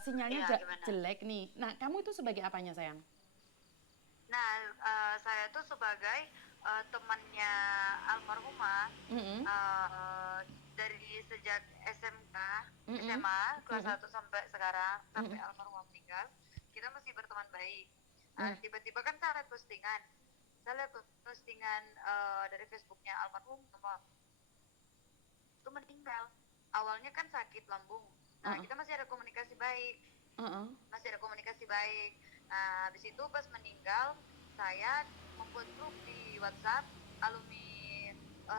sinyalnya Iya, gimana? jelek nih. Nah, kamu itu sebagai apanya, sayang? Nah, saya tuh sebagai temannya almarhumah Mm-mm. eh, dari sejak SMK, Mm-mm. SMA kelas Mm-mm. 1 sampai sekarang, sampai Mm-mm. almarhumah meninggal, kita masih berteman baik. Mm. Tiba-tiba kan saya lihat postingan dari Facebooknya almarhum sama itu meninggal. Awalnya kan sakit lambung. Nah, Uh-uh. kita masih ada komunikasi baik. Uh-uh. Masih ada komunikasi baik. Nah, habis itu pas meninggal, saya membuat grup di WhatsApp alumni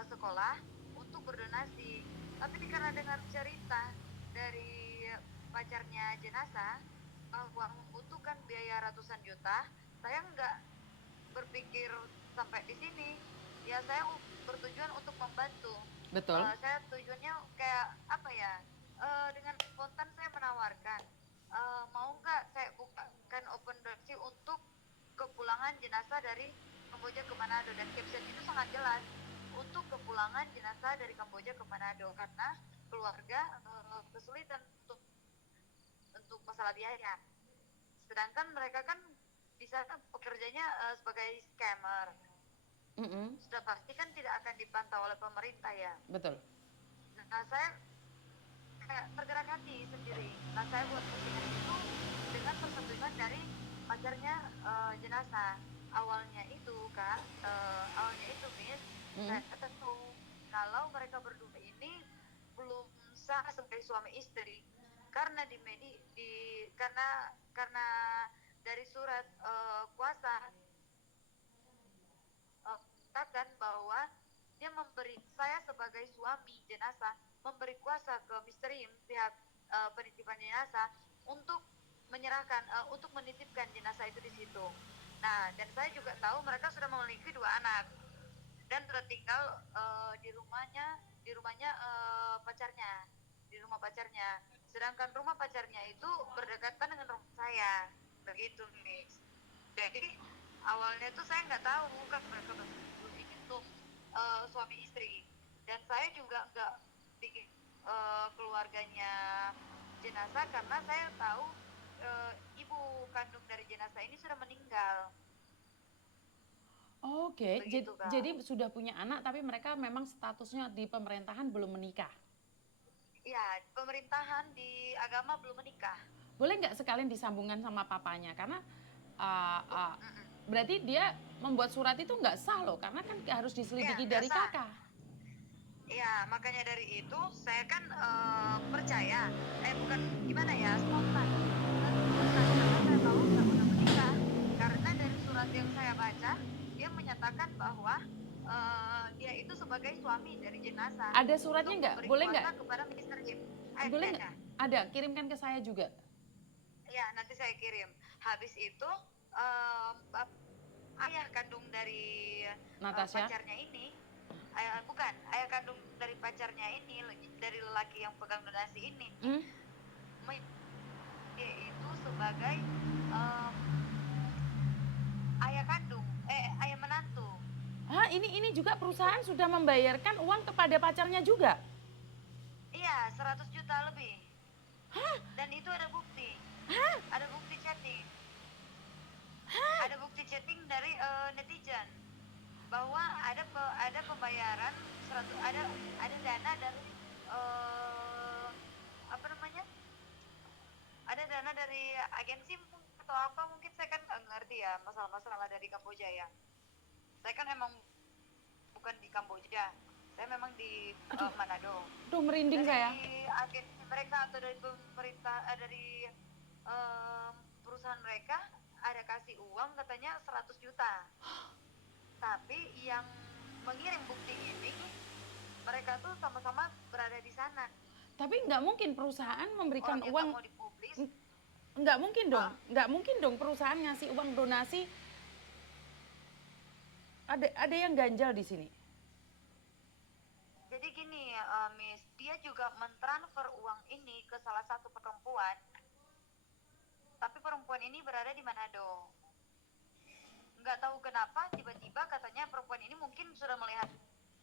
sekolah untuk berdonasi. Tapi karena dengar cerita dari pacarnya jenazah bahwa membutuhkan biaya ratusan juta, saya nggak berpikir sampai di sini. Ya, saya bertujuan untuk membantu. Betul. Saya tujuannya kayak apa ya? Dengan spontan saya menawarkan, mau nggak saya bukakan open donasi untuk kepulangan jenazah dari Kamboja ke Manado, dan caption itu sangat jelas untuk kepulangan jenazah dari Kamboja ke Manado karena keluarga kesulitan untuk masalah biaya. Sedangkan mereka kan di sana pekerjanya sebagai scammer. Mm-mm. Sudah pasti kan tidak akan dipantau oleh pemerintah ya. Betul. Nah, saya kayak tergerak hati sendiri. Nah, saya buat postingan itu dengan persetujuan dari pacarnya jenazah. Awalnya itu Miss, Mm-mm. saya tahu kalau mereka berdua ini belum sah sebagai suami istri karena karena dari surat kuasa katakan bahwa dia memberi, saya sebagai suami jenazah memberi kuasa ke misteri pihak penitipan jenazah untuk untuk menitipkan jenazah itu di situ. Nah, dan saya juga tahu mereka sudah memiliki 2 anak dan sudah tinggal di rumahnya di rumah pacarnya. Sedangkan rumah pacarnya itu berdekatan dengan rumah saya, begitu, Miss. Jadi awalnya tuh saya nggak tahu kan mereka berdua ini belum suami istri, dan saya juga nggak bikin keluarganya jenazah karena saya tahu ibu kandung dari jenazah ini sudah meninggal, Oke, begitu jadi Kak. sudah punya anak tapi mereka memang statusnya di pemerintahan belum menikah. Ya, pemerintahan di agama belum menikah. Boleh nggak sekalian disambungkan sama papanya? Karena uh, uh, Mm-mm. berarti dia membuat surat itu nggak sah loh, karena kan harus Ya, diselidiki nggak dari sah. kakak. Ya, makanya dari itu saya kan percaya, bukan gimana ya, spontan karena saya tahu nggak pernah menikah. Karena dari surat yang saya baca, dia menyatakan bahwa dia itu sebagai suami dari jenazah Ada suratnya untuk nggak? memberi Boleh nggak? kuasa kepada Mister Im. Boleh nggak? Ada, Ada, kirimkan ke saya juga. ya nanti saya kirim. Habis itu ayah kandung dari Natasha. pacarnya ini, bukan ayah kandung dari pacarnya ini, dari lelaki yang pegang donasi ini, Hmm? dia itu sebagai um, ayah menantu. Ah, ini juga Itu, perusahaan sudah membayarkan uang kepada pacarnya juga. iya, 100 juta lebih, Hah? dan itu ada bukti, Hah? ada bukti chatting, Hah? ada bukti chatting dari netizen bahwa ada pembayaran 100, ada dana dari uh, apa namanya, ada dana dari agensi atau apa, mungkin saya kan nggak ngerti ya masalah-masalah dari Kamboja ya. Saya kan emang bukan di Kamboja, saya memang di Aduh, Manado. aduh merinding Dari saya. agensi mereka atau dari pemerintah, dari um, perusahaan mereka ada kasih uang katanya 100 juta. Tapi yang mengirim bukti ini mereka tuh sama-sama berada di sana. Tapi nggak mungkin perusahaan memberikan Orangnya nggak uang. mau dipublis. Nggak mungkin dong, uh, nggak mungkin dong perusahaan ngasih uang donasi. Ada yang ganjal di sini. jadi gini, Miss, dia juga mentransfer uang ini ke salah satu perempuan, tapi perempuan ini berada di Manado. Nggak tahu kenapa tiba-tiba katanya perempuan ini mungkin sudah melihat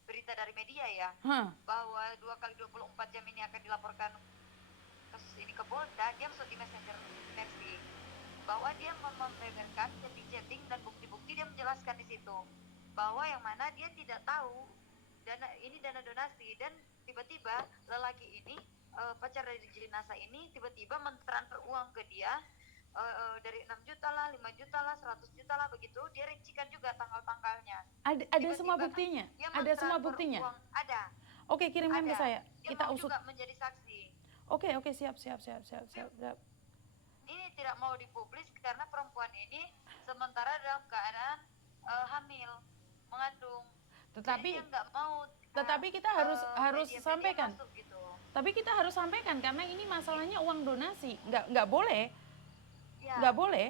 berita dari media ya, Hah? bahwa 2 kali 24 jam ini akan dilaporkan kasus ini ke Polda, dia masuk di Messenger Mercy bahwa dia membeberkan chatting-chatting dan bukti-bukti, dia menjelaskan di situ bahwa yang mana dia tidak tahu dana donasi, dan tiba-tiba lelaki ini, pacar dari jenazah ini tiba-tiba mentransfer uang ke dia, dari 6 juta lah, 5 juta lah, 100 juta lah, begitu dia rincikan juga tanggal-tanggalnya. Ada semua Tiba-tiba buktinya? dia Ada semua mentransfer buktinya? uang, Oke, kirimkan ke ada. saya. Dia Kita mau usut. juga menjadi saksi. Oke, siap. Ini tidak mau dipublis karena perempuan ini sementara dalam keadaan hamil, mengandung. Tetapi Jadi dia nggak mau kita harus media-media sampaikan. masuk gitu. Tapi kita harus sampaikan karena ini masalahnya uang donasi. Nggak boleh. Ya, Nggak boleh.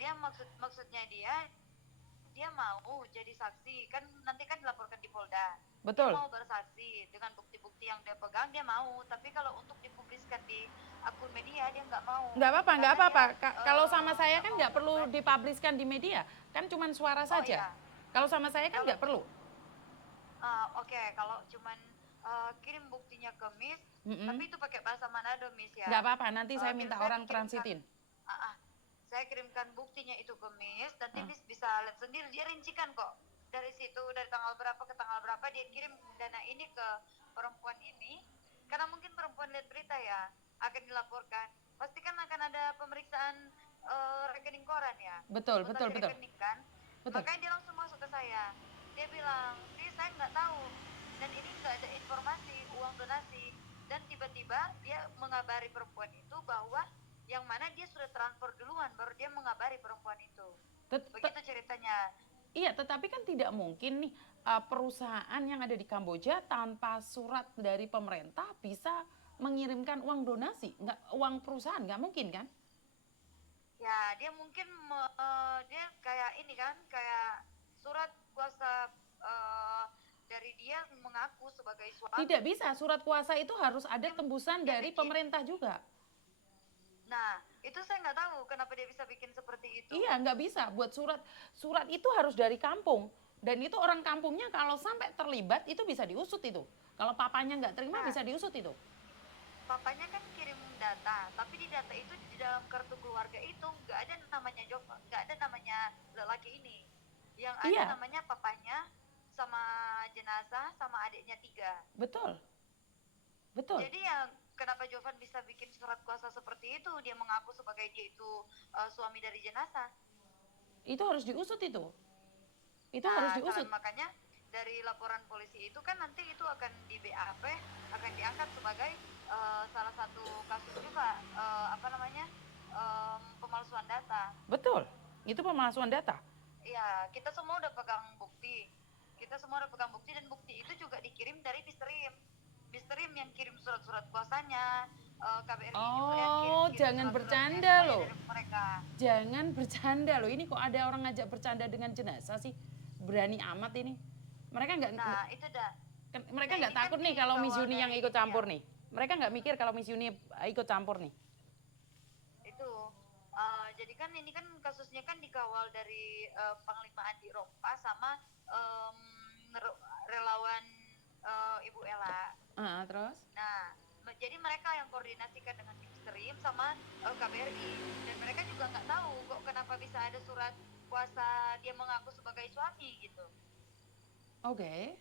dia maksudnya dia mau jadi saksi, kan nanti kan dilaporkan di Polda. Betul. Dia mau bersaksi dengan bukti-bukti yang dia pegang, dia mau. Tapi kalau untuk dipubliskan di akun media, dia nggak mau. Nggak apa-apa. Kalau sama saya kan nggak perlu publis. dipubliskan di media. Kan cuma suara saja. Iya. Kalau sama saya kan nggak perlu. Oke, kalau cuman kirim buktinya ke Miss, Mm-mm. tapi itu pakai bahasa Manado, Miss, ya. Nggak apa-apa, nanti saya minta Saya orang kirimkan- transitin. Saya kirimkan buktinya itu ke Miss, nanti Miss bisa lihat sendiri, dia rincikan kok. Dari situ, dari tanggal berapa ke tanggal berapa dia kirim dana ini ke perempuan ini. Karena mungkin perempuan lihat berita ya, akan dilaporkan. Pasti kan akan ada pemeriksaan rekening koran ya. Betul. Rekening kan. Betul. Makanya dia langsung masuk ke saya. Dia bilang, sih saya nggak tahu. Dan ini nggak ada informasi uang donasi. Dan tiba-tiba dia mengabari perempuan itu bahwa yang mana dia sudah transfer duluan, baru dia mengabari perempuan itu. Begitu ceritanya. Iya, tetapi kan tidak mungkin nih perusahaan yang ada di Kamboja tanpa surat dari pemerintah bisa mengirimkan uang donasi, uang perusahaan, nggak mungkin kan? Ya, dia mungkin dia kayak ini kan, kayak surat kuasa dari dia mengaku sebagai suami. Tidak bisa, surat kuasa itu harus ada tembusan dari pemerintah juga. Nah, itu saya nggak tahu kenapa dia bisa bikin seperti itu. Iya, nggak bisa. Buat surat itu harus dari kampung. Dan itu orang kampungnya kalau sampai terlibat itu bisa diusut itu. Kalau papanya nggak terima bisa diusut itu. Papanya kan kirim data, tapi di data itu di dalam kartu keluarga itu nggak ada namanya Jova, nggak ada namanya lelaki ini. Yang ada namanya papanya sama jenazah sama adiknya 3. Betul. Jadi yang kenapa Jovan bisa bikin surat kuasa seperti itu? Dia mengaku sebagai dia itu suami dari jenazah. Itu harus diusut itu. Harus diusut. Makanya dari laporan polisi itu kan nanti itu akan di BAP, akan diangkat sebagai salah satu kasus juga pemalsuan data. Betul. Itu pemalsuan data. Iya, kita semua udah pegang bukti. Dan bukti itu juga dikirim dari Bistrim yang kirim surat-surat kuasanya, KBRI juga yang kirim jangan bercanda loh. Jangan bercanda loh. Ini kok ada orang ngajak bercanda dengan jenazah sih? Berani amat ini. Mereka nggak. Nah, itu dah. Mereka nggak takut nih kalau Miss Yuni yang ikut campur nih. Mereka nggak mikir kalau Miss Yuni ikut campur nih. Itu. Jadi kan ini kan kasusnya kan dikawal dari Panglima Andi Rompa sama relawan Ibu Ella. Terus? Nah, jadi mereka yang koordinasikan dengan Bistrim sama KBRI, dan mereka juga nggak tahu kok kenapa bisa ada surat kuasa dia mengaku sebagai suami gitu. Oke.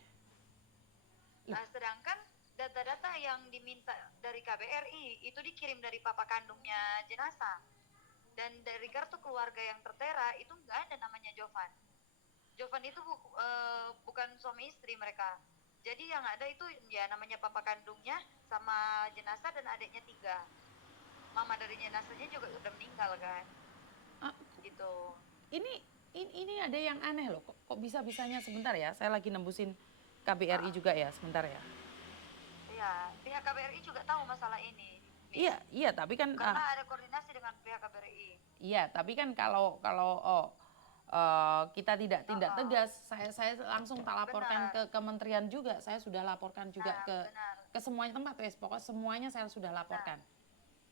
Nah, sedangkan data-data yang diminta dari KBRI itu dikirim dari papa kandungnya jenazah, dan dari kartu keluarga yang tertera itu nggak ada namanya Jovan. Jovan itu bukan suami istri mereka. Jadi yang ada itu ya namanya papa kandungnya sama jenazah dan adiknya 3. Mama dari jenazahnya juga udah meninggal kan. Gitu. Ini ada yang aneh loh. Kok bisa-bisanya sebentar ya. Saya lagi nembusin KBRI juga ya, sebentar ya. Iya, pihak KBRI juga tahu masalah ini. Iya, tapi kan karena ada koordinasi dengan pihak KBRI. Iya, tapi kan kalau kita tidak tindak tegas, saya langsung tak laporkan ke kementerian juga. Saya sudah laporkan juga ke semuanya tempat, pokoknya semuanya saya sudah laporkan.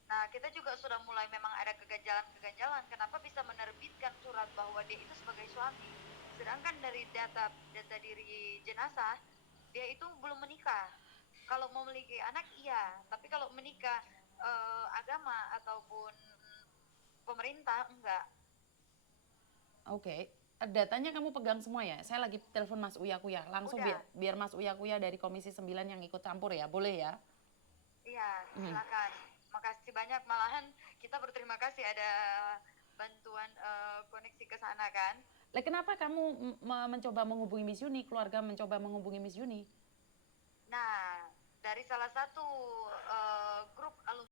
Nah, kita juga sudah mulai memang ada keganjalan. Kenapa bisa menerbitkan surat bahwa dia itu sebagai suami, sedangkan dari data diri jenazah dia itu belum menikah. Kalau mau memiliki anak iya, tapi kalau menikah agama ataupun pemerintah, enggak. Oke. Datanya kamu pegang semua ya? Saya lagi telepon Mas Uya Kuya. Langsung Udah, biar Mas Uya Kuya dari Komisi 9 yang ikut campur ya. Boleh ya? iya, Mhm. silakan. Makasih banyak, malahan kita berterima kasih ada bantuan koneksi ke sana kan. Lah kenapa kamu mencoba menghubungi Miss Yuni, keluarga mencoba menghubungi Miss Yuni? Nah, dari salah satu grup alumni